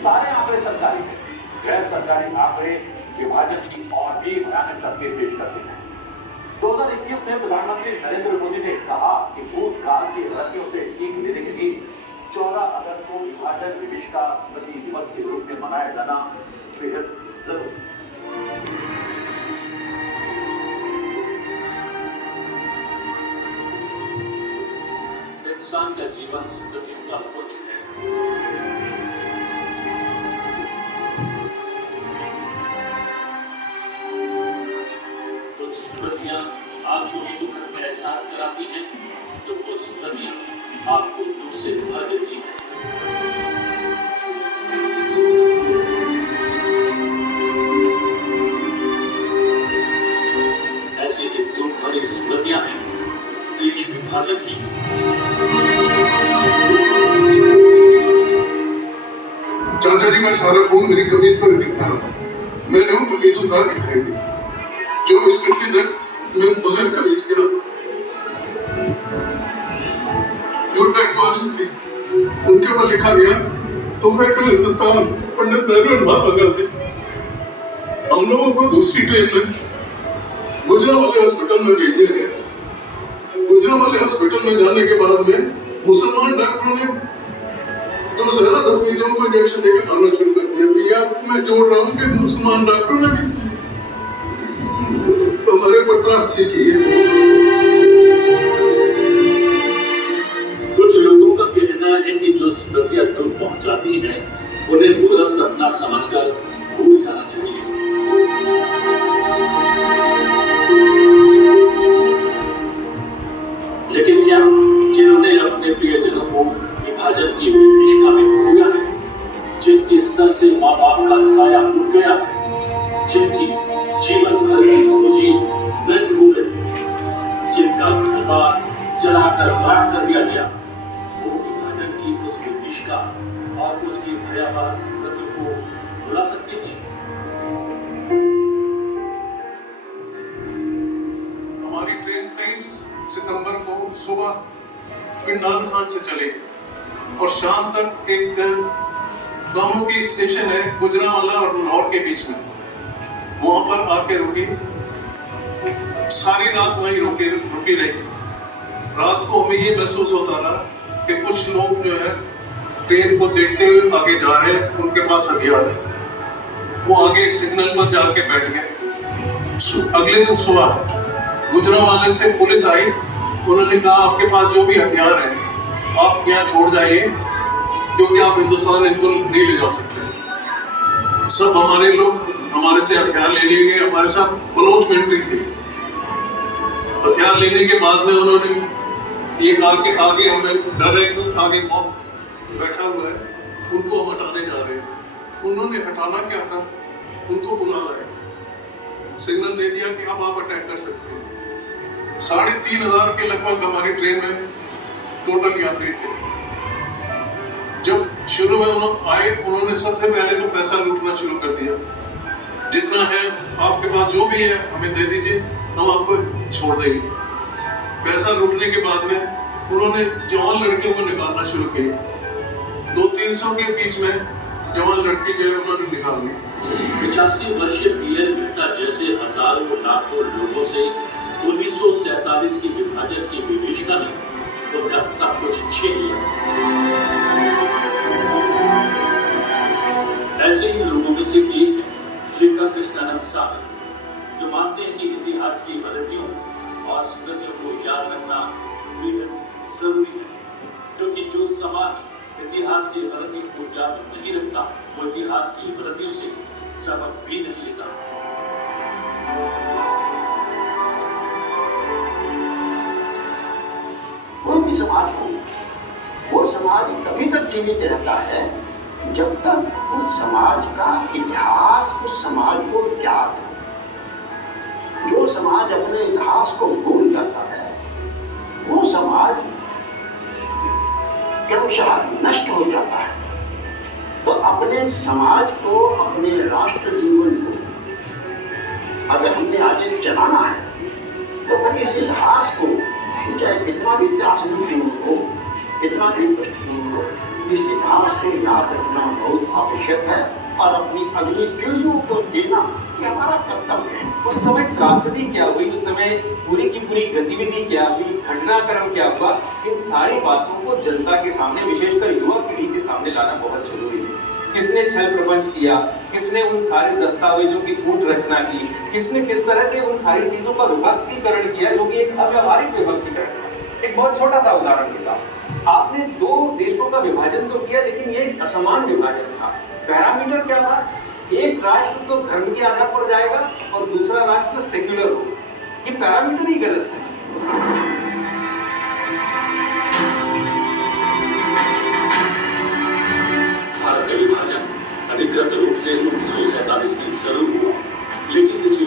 सारे आंकड़े सरकारी हैं। गैर सरकारी आंकड़े विभाजन की और भी भयानक तस्वीर पेश करते हैं। 2021 में प्रधानमंत्री नरेंद्र मोदी ने कहा कि भूतकाल की गलतियों से सीख लेने के लिए 14 अगस्त को विभाजन विभीषिका स्मृति दिवस के रूप में मनाया जाना बेहद जरूरी। इंसान का जीवन स्मृतियों का पुंज है। कुछ स्मृतियां आपको सुखद एहसास कराती हैं, तो कुछ स्मृतियां आपको दुख से भर देती हैं। ऐसी ही दुख भरी स्मृतियां हैं देश विभाजन की। चाचा जी का सारा खून मेरी कमीज पर दिखा रहा। मैंने वो कमीज उतार दिखाई दी। 24 घंटे तक मैं बगैर कमीज के रहा। जो टैटूज थी उनके ऊपर लिखा गया तो टू हिंदुस्तान पंडित नेहरू महात्मा गांधी। हम लोगों को दूसरी ट्रेन में गुजरांवाले हॉस्पिटल में भेज दिया गया। गुजरांवाले हॉस्पिटल में जाने के बाद में मुसलमान डॉक्टरों ने तो ज्यादा जख्मी जो उनको इंजेक्शन देकर मारना शुरू कर दिया। भैया मैं जोड़ रहा हूँ कि मुसलमान डॉक्टरों ने भी हमारे ऊपर त्रासदी की है। कुछ लोगों का कहना है कि जो स्मृतियां दुख पहुंचाती हैं, उन्हें बुरा सपना समझकर भूल जाना चाहिए। लेकिन क्या जिन्होंने अपने प्रियजनों को विभाजन की विभीषिका में खोया है, जिनके सर से माँ बाप का साया उठ गया है, जिनकी जीवन भर की पूंजी नष्ट हो गई, जिनका घर-बार जलाकर राख कर दिया गया, वो विभाजन की उस विभीषिका और उसकी भयावह स्मृति को भुला सकते हैं। हमारी ट्रेन 23 सितंबर को सुबह पिंडाल खान से चलेगी और शाम तक एक गांव की स्टेशन है गुजरांवाला और लाहौर के बीच में, वहां पर आके रुकी। सारी रात वहीं रुकी रही। रात को हमें ये महसूस होता रहा कि कुछ लोग जो है ट्रेन को देखते हुए आगे जा रहे हैं, उनके पास हथियार है। वो आगे एक सिग्नल पर जाके बैठ गए। अगले दिन सुबह गुजरांवाले से पुलिस आई। उन्होंने कहा आपके पास जो भी हथियार है आप यहाँ छोड़ जाइए, क्योंकि आप हिंदुस्तान इनको नहीं ले जा सकते। सब हमारे लोग हमारे से हथियार ले लिए गए। हमारे साथ बलोच मिलिट्री थी। हथियार लेने के बाद में उन्होंने ये कहा कि आगे हमें डर है, आगे मॉब बैठा हुआ है, उनको हम हटाने जा रहे हैं। उन्होंने हटाना क्या था, उनको बुलाना है, सिग्नल दे दिया कि अब आप अटैक कर सकते हैं। 3500 के लगभग हमारी ट्रेन में टोटल यात्री थे। जब शुरू में उन्होंने आए, उन्होंने सबसे पहले तो पैसा लूटना शुरू कर दिया। जितना है आपके पास जो भी है हमें दे दीजिए, हम आपको छोड़ देंगे। पैसा लूटने के बाद में उन्होंने जवान लड़कियों को निकालना शुरू किया। 200-300 के बीच में जवान लड़की जो है उन्होंने निकाल ली। 85 वर्षीय पीएल मेहता जैसे हजारों लाखों लोगों से 1947 की विभाजन की विभीषिका ने उनका सब कुछ छीन लिया। ऐसे ही लोगों में से एक है लेखक कृष्णानंद सागर, जो मानते हैं कि इतिहास की गलतियों और स्मृतियों को याद रखना बेहद जरूरी है, क्योंकि जो समाज इतिहास की गलतियों को याद नहीं रखता, वो इतिहास की गलतियों से सबक भी नहीं लेता। कोई भी समाज हो, वो समाज तभी तक जीवित रहता है जब तक उस समाज का इतिहास उस समाज को ज्ञात हो। जो समाज अपने इतिहास को भूल जाता है, वो समाज क्रमशः नष्ट हो जाता है। तो अपने समाज को, अपने राष्ट्र जीवन को अगर हमने आगे चलाना है, तो फिर इस इतिहास को, चाहे कितना भी इतिहास हो, कितना भी पृष्ठभूमि हो, इस इतिहास को याद रखना बहुत आवश्यक आवश्यक है और अपनी अगली पीढ़ियों को देना ये हमारा कर्तव्य है। उस समय त्रासदी क्या हुई, उस समय पूरी की पूरी गतिविधि क्या हुई, घटनाक्रम क्या हुआ, इन सारी बातों को जनता के सामने, विशेषकर युवा पीढ़ी के सामने लाना बहुत जरूरी है। किसने छल प्रपंच किया, किसने उन सारे दस्तावेजों की कूट रचना की, किसने किस तरह से उन सारी चीजों का विभक्तिकरण किया, जो कि एक अव्यवहारिक विभक्तिकरण था। एक बहुत छोटा सा उदाहरण देता हूं। आपने दो देशों का विभाजन तो किया, लेकिन ये एक असमान विभाजन था। पैरामीटर क्या था? एक राष्ट्र तो धर्म के आधार पर जाएगा और दूसरा राष्ट्र सेक्युलर होगा। ये पैरामीटर ही गलत है। भारत का विभाजन अधिकृत रूप से 1947 में जरूर हुआ, लेकिन इस